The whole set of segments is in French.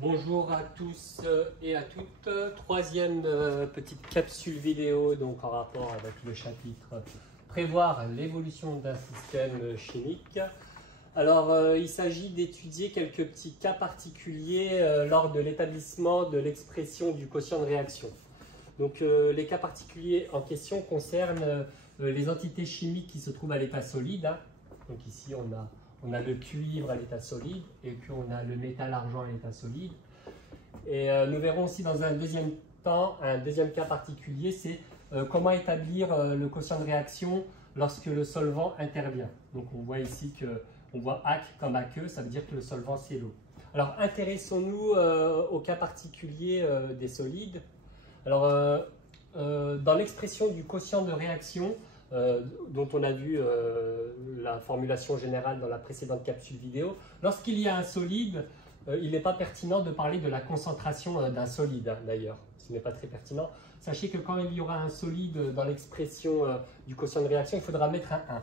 Bonjour à tous et à toutes. Troisième petite capsule vidéo donc en rapport avec le chapitre prévoir l'évolution d'un système chimique. Alors il s'agit d'étudier quelques petits cas particuliers lors de l'établissement de l'expression du quotient de réaction. Donc les cas particuliers en question concernent les entités chimiques qui se trouvent à l'état solide. Donc ici on a le cuivre à l'état solide et puis on a le métal argent à l'état solide. Et nous verrons aussi dans un deuxième temps, un deuxième cas particulier, c'est comment établir le quotient de réaction lorsque le solvant intervient. Donc on voit ici qu'on voit AC comme aqueux, ça veut dire que le solvant c'est l'eau. Alors intéressons-nous au cas particulier des solides. Alors dans l'expression du quotient de réaction, dont on a vu la formulation générale dans la précédente capsule vidéo, lorsqu'il y a un solide, il n'est pas pertinent de parler de la concentration d'un solide, d'ailleurs, ce n'est pas très pertinent. Sachez que quand il y aura un solide dans l'expression du quotient de réaction, il faudra mettre un 1.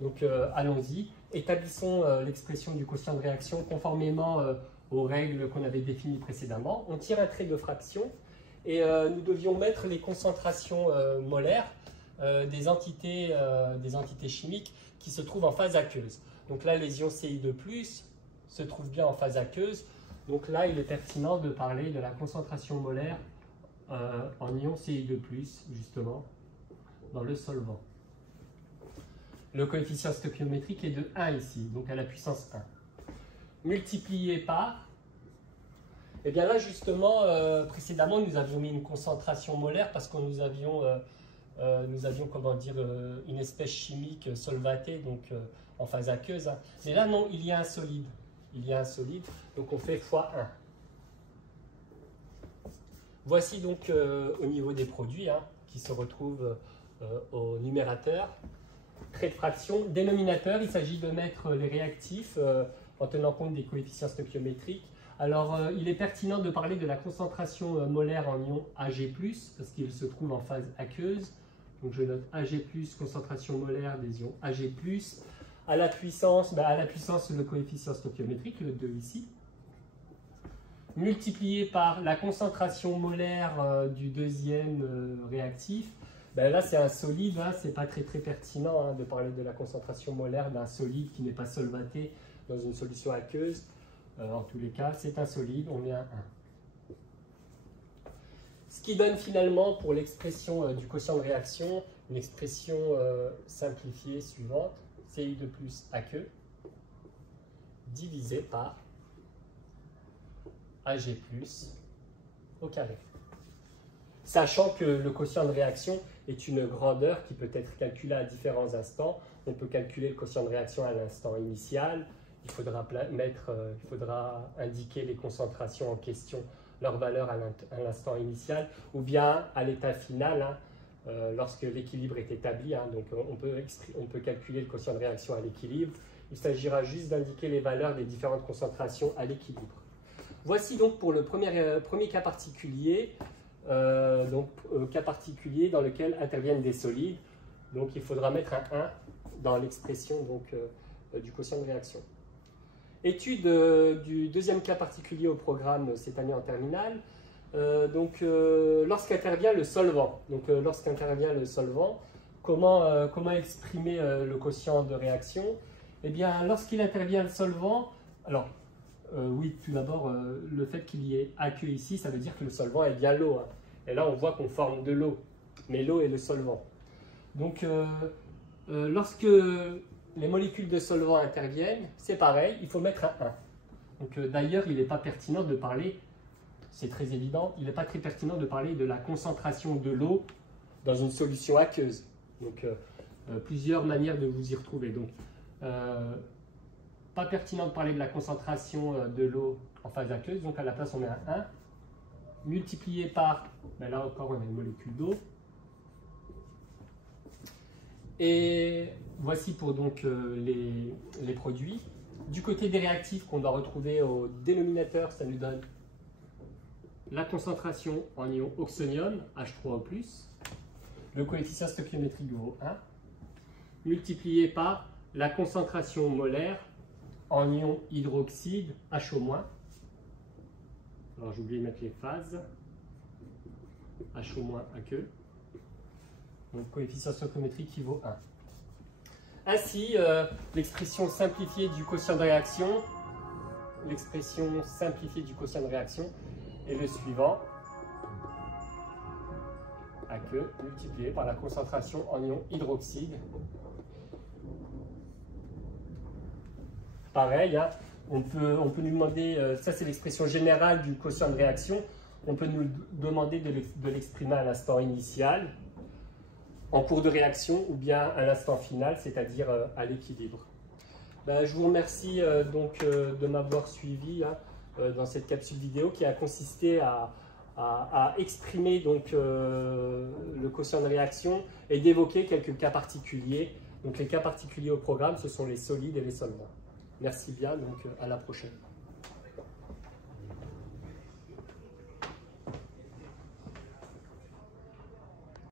Donc allons-y, établissons l'expression du quotient de réaction conformément aux règles qu'on avait définies précédemment. On tire un trait de fraction et nous devions mettre les concentrations molaires des entités chimiques qui se trouvent en phase aqueuse. Donc là, les ions Ci2+, se trouvent bien en phase aqueuse. Donc là, il est pertinent de parler de la concentration molaire en ions Ci2+, justement, dans le solvant. Le coefficient stoichiométrique est de 1 ici, donc à la puissance 1. Multiplié par, et bien là, justement, précédemment, nous avions mis une concentration molaire parce que nous avions comment dire, une espèce chimique solvatée, donc en phase aqueuse. Mais là, non, il y a un solide. Il y a un solide, donc on fait fois 1. Voici donc au niveau des produits qui se retrouvent au numérateur. Trait de fraction. Dénominateur, il s'agit de mettre les réactifs en tenant compte des coefficients stoichiométriques. Alors, il est pertinent de parler de la concentration molaire en ion Ag+, parce qu'il se trouve en phase aqueuse. Donc, je note Ag+, concentration molaire des ions Ag+. À la puissance, le coefficient stoichiométrique, le 2 ici, multiplié par la concentration molaire du deuxième réactif. Là, c'est un solide, c'est pas très pertinent de parler de la concentration molaire d'un solide qui n'est pas solvaté dans une solution aqueuse. En tous les cas, c'est un solide, on met un 1. Ce qui donne finalement pour l'expression du quotient de réaction une expression simplifiée suivante. Ci2+ aqueux divisé par Ag+ au carré. Sachant que le quotient de réaction est une grandeur qui peut être calculée à différents instants. On peut calculer le quotient de réaction à l'instant initial. Il faudra indiquer les concentrations en question, leur valeur à l'instant initial, ou bien à l'état final, lorsque l'équilibre est établi. Donc on peut calculer le quotient de réaction à l'équilibre. Il s'agira juste d'indiquer les valeurs des différentes concentrations à l'équilibre. Voici donc pour le premier cas particulier, cas particulier dans lequel interviennent des solides. Donc il faudra mettre un 1 dans l'expression du quotient de réaction. Étude du deuxième cas particulier au programme cette année en terminale. Lorsqu'intervient le solvant. Lorsqu'intervient le solvant, comment exprimer le quotient de réaction? Eh bien, lorsqu'il intervient le solvant, alors, oui, tout d'abord, le fait qu'il y ait aqueux ici, ça veut dire que le solvant est bien l'eau. Et là, on voit qu'on forme de l'eau, mais l'eau est le solvant. Donc, lorsque les molécules de solvant interviennent, c'est pareil, il faut mettre un 1. Donc, d'ailleurs, il n'est pas pertinent de parler, c'est très évident, il n'est pas très pertinent de parler de la concentration de l'eau dans une solution aqueuse. Donc, plusieurs manières de vous y retrouver. Donc, pas pertinent de parler de la concentration de l'eau en phase aqueuse, donc à la place on met un 1, multiplié par, là encore on a une molécule d'eau. Et voici pour donc les produits. Du côté des réactifs qu'on doit retrouver au dénominateur, ça nous donne la concentration en ion oxonium, H3O+, le coefficient stoichiométrique vaut 1, multiplié par la concentration molaire en ion hydroxyde, HO-, Alors j'ai oublié de mettre les phases. H au moins AQ. Donc coefficient stoichiométrique qui vaut 1. Ainsi, l'expression simplifiée du quotient de réaction, est le suivant. AQ multiplié par la concentration en ion hydroxyde. Pareil, hein, on peut nous demander, ça c'est l'expression générale du quotient de réaction, on peut nous demander de l'exprimer à l'instant initial, en cours de réaction ou bien à l'instant final, c'est-à-dire à l'équilibre. Ben, je vous remercie de m'avoir suivi hein, dans cette capsule vidéo qui a consisté à exprimer le quotient de réaction et d'évoquer quelques cas particuliers. Donc les cas particuliers au programme, ce sont les solides et les solvants. Merci bien, donc à la prochaine.